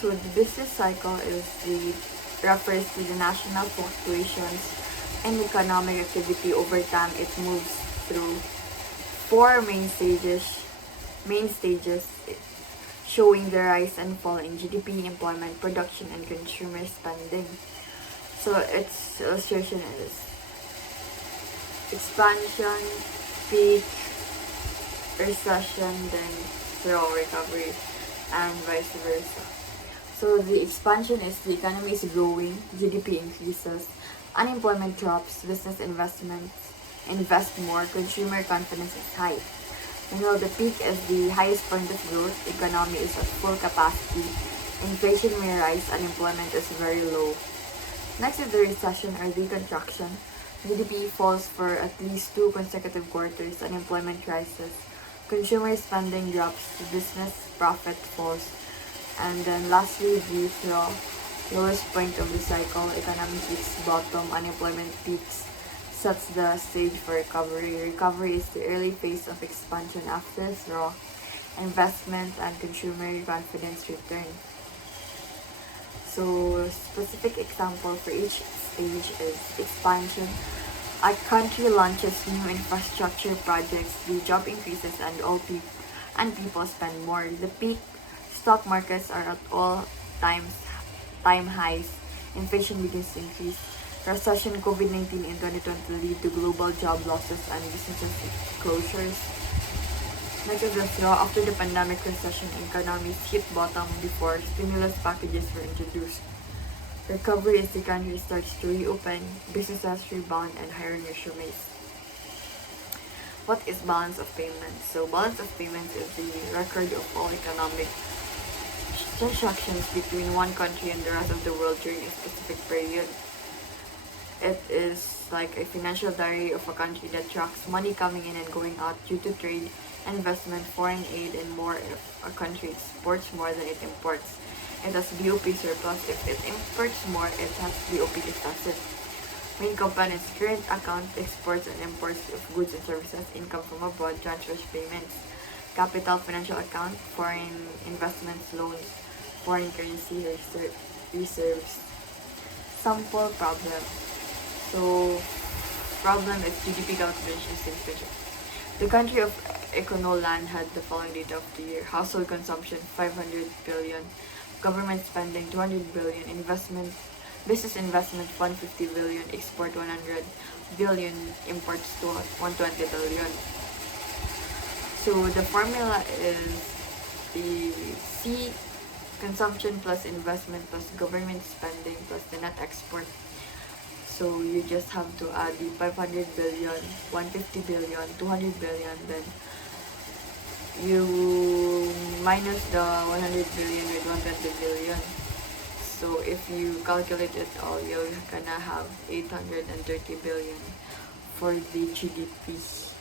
So the business cycle refers to the national fluctuations in economic activity over time. It moves through four main stages showing the rise and fall in GDP, employment, production, and consumer spending. So its illustration is expansion, peak, recession, then slow recovery, and vice versa. So the expansion is the economy is growing, GDP increases, unemployment drops, business invest more, consumer confidence is high. Meanwhile, the peak is the highest point of growth, economy is at full capacity, inflation may rise, unemployment is very low. Next is the recession or the contraction. GDP falls for at least 2 consecutive quarters, unemployment rises, consumer spending drops, business profit falls, and then lastly the lowest point of the cycle, economy hits bottom, unemployment peaks, sets the stage for recovery. Recovery is the early phase of expansion after through investment and consumer confidence return. So specific example for each stage is expansion. A country launches new infrastructure projects, the job increases and people spend more. The peak, stock markets are at all time highs. Inflation begins to increase. Recession, COVID-19 in 2020 lead to global job losses and businesses closures. Next is the throw. After the pandemic recession, economies hit bottom before stimulus packages were introduced. Recovery as the country starts to reopen, businesses rebound, and hiring resumes. What is balance of payments? So balance of payments is the record of all economic transactions between one country and the rest of the world during a specific period. It is like a financial diary of a country that tracks money coming in and going out due to trade, investment, foreign aid, and more. If a country exports more than it imports, it has BOP surplus. If it imports more, it has BOP deficit. Main components: current account, exports and imports of goods and services, income from abroad, transfers, payments. Capital, financial account, foreign investments, loans, foreign currency reserves. Sample problem. So problem is GDP calculations inflation. The country of Econoland had the following data of the year: household consumption 500 billion, government spending 200 billion, business investment 150 billion, export 100 billion, imports to 120 billion. So the formula is the C, consumption plus investment plus government spending plus the net export. So you just have to add the 500 billion, 150 billion, 200 billion, then you minus the 100 billion with 120 billion. So if you calculate it all, you're gonna have 830 billion for the GDP.